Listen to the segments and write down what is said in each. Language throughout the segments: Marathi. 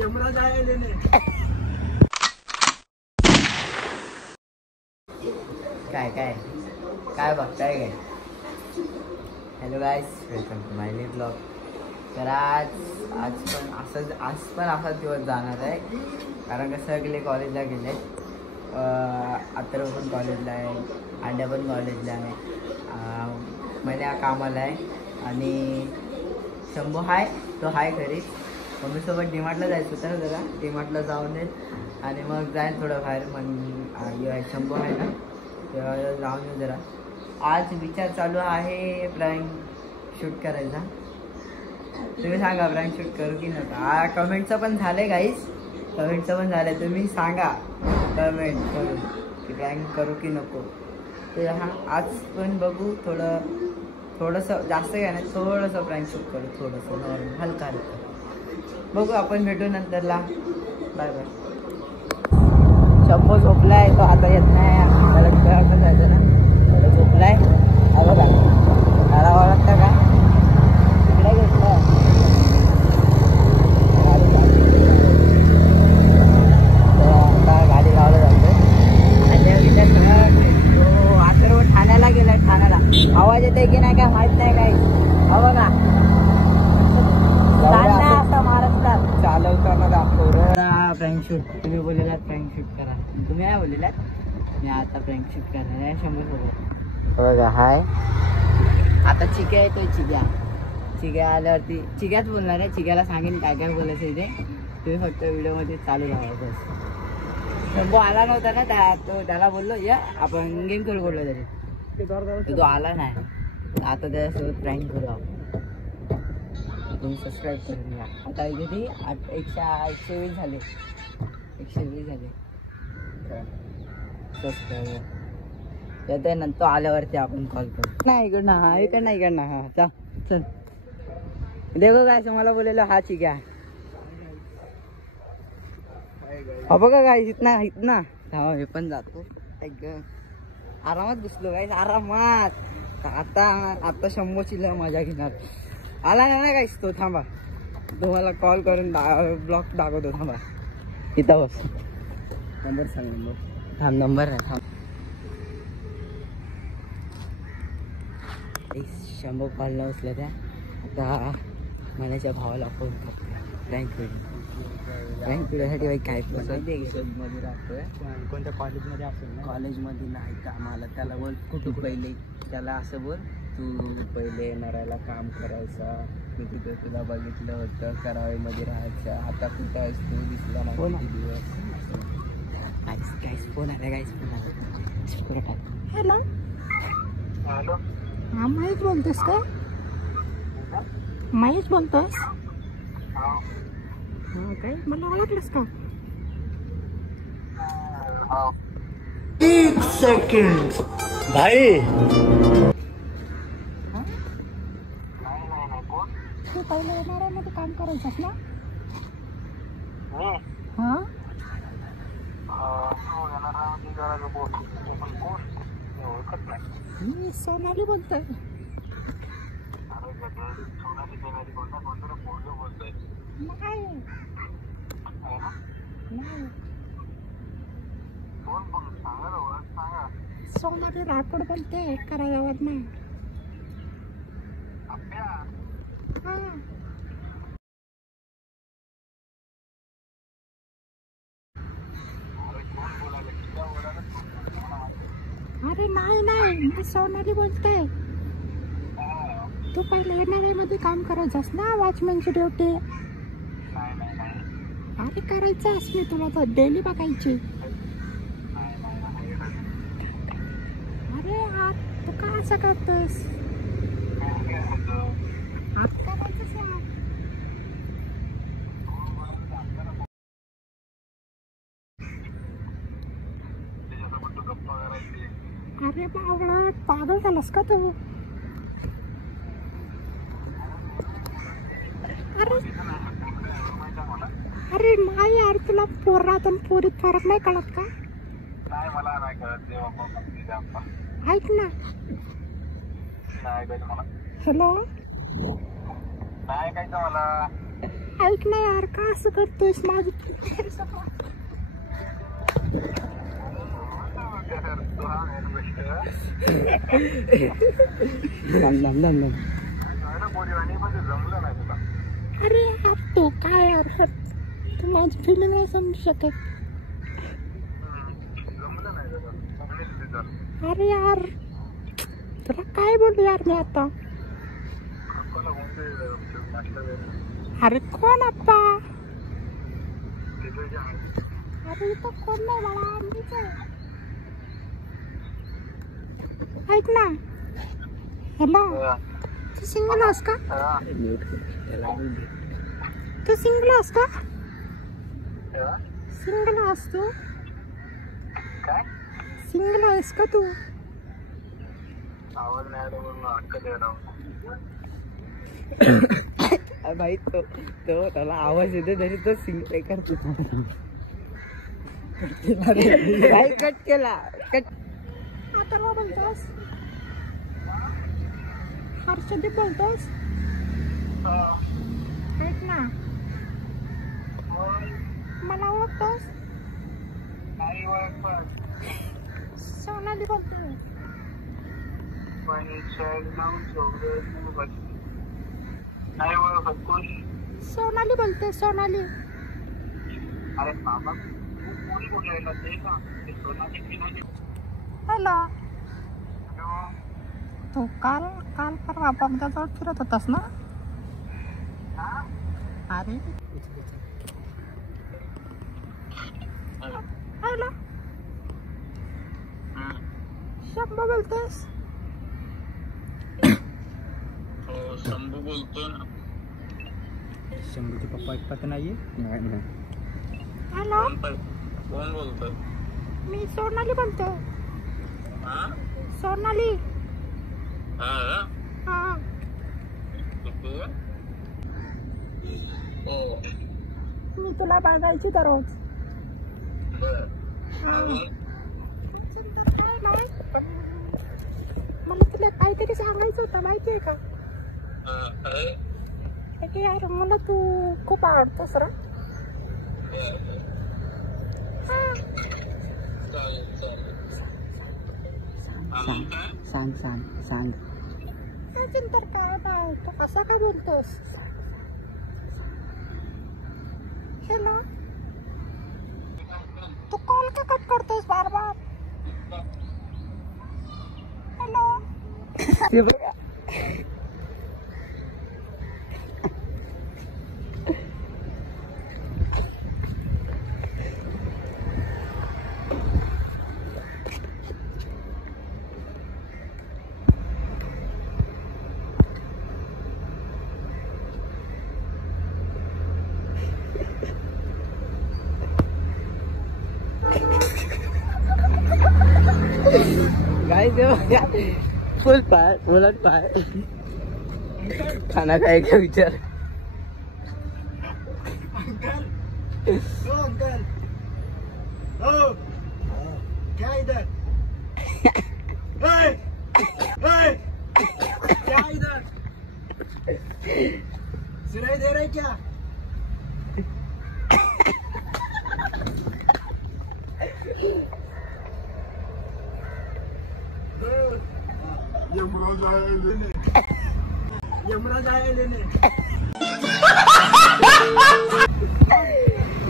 यमराज आया लेने। काय काय काय बघताय काय? Hello guys, welcome to my new blog. तर आज पण असाच दिवस जाणार आहे, कारण का सगळे कॉलेजला गेले. अथर्व पण कॉलेजला आहे, अंड्या पण कॉलेजला आहे, मला कामाला आहे आणि शंभू हाय, तो हाय घरीच. मम्मीसोबत डीमार्टला जायचं होतं जरा, डीमार्टला जाऊन येत आणि मग जाईन थोडं बाहेर. मग शंभू आहे ना, तेव्हा जाऊन येऊ जरा. आज विचार चालू आहे प्रँक शूट करायचा. तुम्ही सांगा प्रँक शूट करू की नका. कमेंटचं पण झालं आहे गाईस, कमेंटचं पण झालं आहे. तुम्ही सांगा कमेंट करून की प्रँक करू की नको. तर आज पण बघू, थोडंसं जास्त काय नाही, थोडंसं प्रँक शूट करू, थोडंसं नॉर्मल हलका बघू. आपण भेटू नंतरला. Bye bye. शंभू झोपला आहे, तो आता येत नाही. मला जायचं ना, तो झोपला आहे. बघा मला ओळखतं का? तिकडे घेतलं आता गाडी लावलं जातं. आणि तो अथर्व ठाण्याला गेला. ठाण्याला आवाज येते की नाही काय माहित नाही. काही बघा महाराष्ट्रात चालवताना दाखवलं प्रँक शूट. तुम्ही बोललेलात प्रँक शूट करा, तुम्ही काय बोललेलात? मी आता प्रँक शूट करणार आहे शंभूसोबत. बघा हाय, आता चिक्या येतोय. चिक्या आल्यावरती चिक्याच बोलणार आहे. चिक्याला सांगेन काय काय बोलायचं इथे, तुम्ही फक्त व्हिडिओमध्ये चालू राहा बस. शंभू आला नव्हता ना, त्याला बोललो या आपण गेम खेळू बोललो तरी, तो आला नाही. आता त्याच्यासोबत प्रँक करू आपण. तुम्ही सबस्क्राईब करून घ्या. आता किती 120 झाले, 120 झाले सबस्क्राईबर. येते नंतर आल्यावरती आपण कॉल करू. नाही इकडनं हा चा चल. देखो काय मला बोलेलो हा चिक्या. हा बघा काय इतना हे पण जातो. आरामात घुसलो काय, आरामात. आता शंभूची लय मजा घेणार. आला नाही ना काहीच तो. थांबा, तुम्हाला कॉल करून ब्लॉग दाखवतो. थांबा इथं बस. नंबर सांग. नंबर आहे थांब. शंभू कॉल उचलं त्या. आता मनाच्या भावाला फोन करतो. प्रँक व्हिडिओसाठी बाई काय मध्ये राहतोय. कोणत्या कॉलेजमध्ये असेल ना? कॉलेजमध्ये नाही का मला. त्याला बोल कुठं पहिले, त्याला असं बोल तू पहिले येणाऱ्याला काम करायचा. मी तिथं तुला बघितलं होतं करावेमध्ये राहायचं. आता कुठं आहेस तू, दिसला नाही किती दिवस. गाईस फोन आला, गाईस फोन आला. हॅलो हॅलो, हा महेश बोलतोस का? महेश बोलतोस? हा काय, मला ओळखलंस का? 1 सेकंड भाई. तू पहिले येणाऱ्यामध्ये काम करायचंस ना? हा मी सोनाली बोलतोय. नाही सोनाली राठोड बोलते करायवर ना. अरे नाही मी सोनाली बोलते. तू पहिले येणाऱ्यामध्ये काम करायचंस ना, वॉचमॅनची ड्युटी. अरे करायचंस, मी तुला तर डेली बघायची. अरे यार तू का असं करतोस? आज करायचंच यार. अरे बावळा, पागल झालास का तू? अरे नाही यार, तुला पोरात आणि पोरीत फरक नाही कळत का? नाही मला नाही कळत. ऐक ना. हॅलो काय काय मला ऐक ना यार, का असं करतोयस माझं? जमलं नाही तुला. अरे यार तू काय यार, तू माझी फिलिंग नाही समजू शकत. जमलं नाही तुला. अरे यार तुला काय बोलू यार मी आता. अरे कोण आप्पा? अरे इथं कोण नाही, मला मीच आहे. ऐक ना, हॅलो, तू सिंगल आहेस का? तू सिंगल आहेस का? सिंगल आहेस तू? काय सिंगल आहेस का तू? आवाज नाही आला म्हणून हक्क द्यायला. भाई तो त्याला आवाज येतो तरी तो सिंगल करतो. काय कट केला? कट. आता काय बोलतोस? हर्षदीप बोलतोस? ऐक ना, मला ओळखतोस? नाही ओळखत. सोनाली बोलतोय. नाही ओळखत. कोण? सोनाली बोलते, सोनाली. अरे बाबा कोणी बोलायला ते ना, ते सोनाली की नाही. Hello, hello. तू काल परवा बघण्याजवळ फिरत होतास ना? अरे हॅलो, शंभू बोलतेस? हो शंभू बोलतो ना. शंभूचे पप्पा एक पत नाहीये. हॅलो, कोण बोलतो? मी सोनाली बोलतो. हा सोनाली. हा हा, हो मी तुला बघायची दररोज. बर. काय नाही, पण मला तुला काहीतरी सांगायचं होतं, माहितीये का? की यार मला तू खूप आवडतोस रा. सांग सांग सांग. अजून तर काय नाही, तू कसा का बोलतोस? हॅलो, तू कॉल का कट करतोस बार बार? हॅलो, गाइस फुल पाय, उलट पाय. खाना खाएगा विचार. अंकल ओ क्या इधर? क्या इधर? सुनाई दे रहा है क्या? यमराज आया लेने.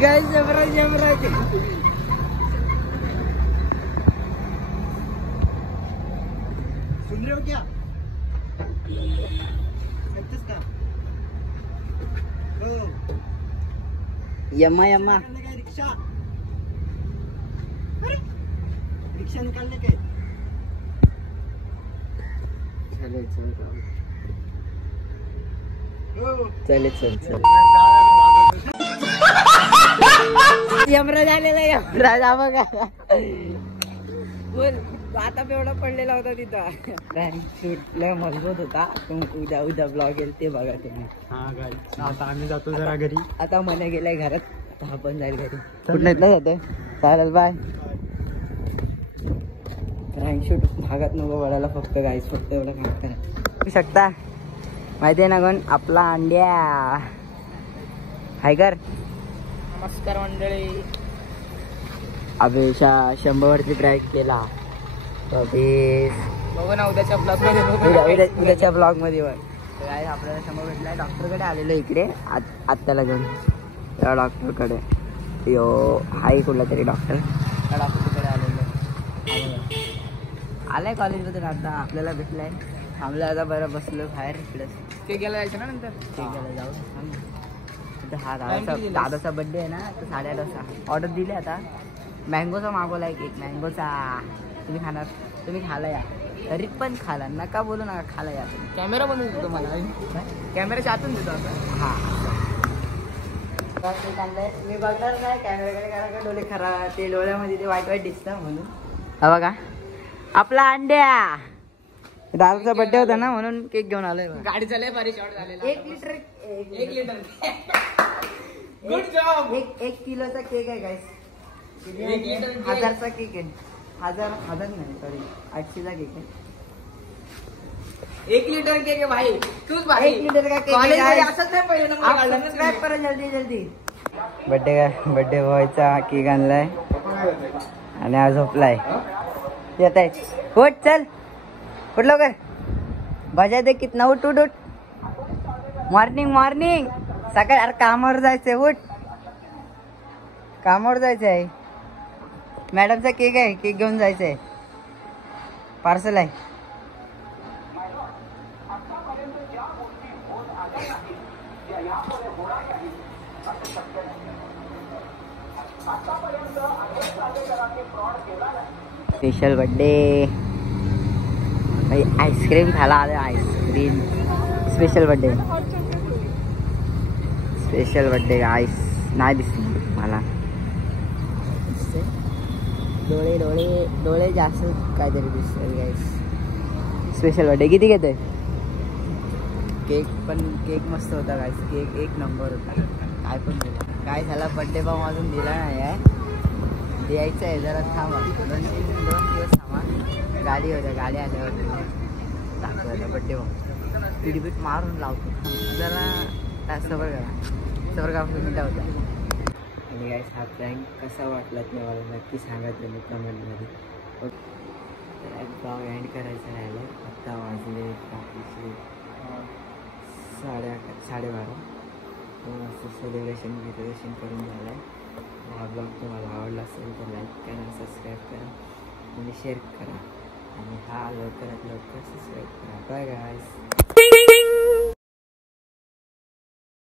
गाइस यमराज सुन रहे हो क्या? सत्तीस का यम्मा निकालने का रिक्शा. रिक्शा निकालने के. चल यमराज आलेला. यमराज हा बघा. बोल, आता एवढा पडलेला होता तिथं. शूट लय मजबूत होता. उद्या ब्लॉग येईल ते बघा तुम्ही. हा गाइस, आता आम्ही जातो जरा घरी. आता मला गेलाय घरात, आता आपण जाईल घरी. कुठल्या जातोय? चालेल, बाय. शूट भागात नको पडायला, फक्त गाईस फक्त एवढं काम करा शकता. माहिती आहे ना कोण? आपला अंड्या. हाय कर. नमस्कार मंडळी. अभि 100 वरती ट्रॅक केला. बघू ना उद्याच्या ब्लॉग मध्ये. उद्याच्या ब्लॉग मध्ये बघ. काय आपल्याला 100 भेटलाय. डॉक्टरकडे आलेलो इकडे आत्याला घेऊन. त्या डॉक्टरकडे यो हाय कुठला तरी डॉक्टर. त्या डॉक्टरकडे आलेलो. आलाय कॉलेजमधून आता. आपल्याला भेटलाय. थांबलं आता. बरं बसलो बाहेर इकडे. केक घ्यायला जायचं ना नंतर. केक घ्यायला जाऊ. हा दादाचा बर्थडे आहे ना. तर 8:30 वाजता ऑर्डर दिली. आता मँगोचा मागवला आहे केक. मँगोचा. तुम्ही खाणार? तुम्ही खाला या. तरी पण खाला. नका बोलू नका. खाला या. कॅमेरा बनवून देतो मला. कॅमेऱ्याच्या आतून देतो आता. हा मी बघणार नाही कॅमेराकडे. कारण का डोळे खराब. ते डोळ्यामध्ये ते वाईट वाईट दिसतं म्हणून. हा बघा आपला अंड्या. दादाचा बर्थडे होता ना म्हणून केक घेऊन आलोय. गाडी चालय भारी शॉट झालेला. 1 लिटर. 1 लिटर. Good job. 1 किलोचा केक आहे गाइस. 1 litre cake. 1000चा केक आहे. 1000 नाही सॉरी 800चा केक आहे. 1 लिटर केक आहे भाई. तूच भाई. 1 लिटर का केक कॉलेज आहे. असंच नाही पहिले नंबर आप काढला. सबस्क्राइब करा जल्दी जल्दी. बर्थडे बॉयचा केक आणलाय आणि आज झोपलाय. येत आहे. उठ चल. उठ लवकर. बजा दे कितना. उठ उठ उठ. Morning morning. सकाळी. अरे कामावर जायचंय. उठ. कामावर जायचंय. मॅडमचा केक आहे. केक घेऊन जायचंय. पार्सल आहे. Special birthday. आईस्क्रीम खायला आले. Ice cream. Special birthday. Special birthday ice. नाही दिसली मला. डोळे डोळे डोळे जास्त काहीतरी दिसतात गाईस. Special birthday. किती घेतोय? केक पण केक मस्त होता गाईस. केक 1 नंबर होता. काय पण दिला. काय झाला बर्थडे बॉम अजून दिला नाही आहे. द्यायचं आहे. जरा थांबा. 2 दिवस थांबा. गाडी होत्या. गाडी आल्यावर दाखवायला बड्डे बॉम. पीडीपीट मारून लावतो. जरा सबर करा 5 मिनिटं होता. आणि गाईस हा प्रँक कसा वाटला ते मला नक्की सांगा तुम्ही कमेंटमध्ये. ओके ब्लॉग एंड करायचं राहिलं. आत्ता वाजले रात्रीचे 11:30. असं सेलिब्रेशन करून झालं आहे. हा ब्लॉग तुम्हाला आवडला असेल तर लाईक करा, सबस्क्राईब करा आणि शेअर करा. आणि हा लवकरात लवकर सबस्क्राईब करा. बाय गाईस.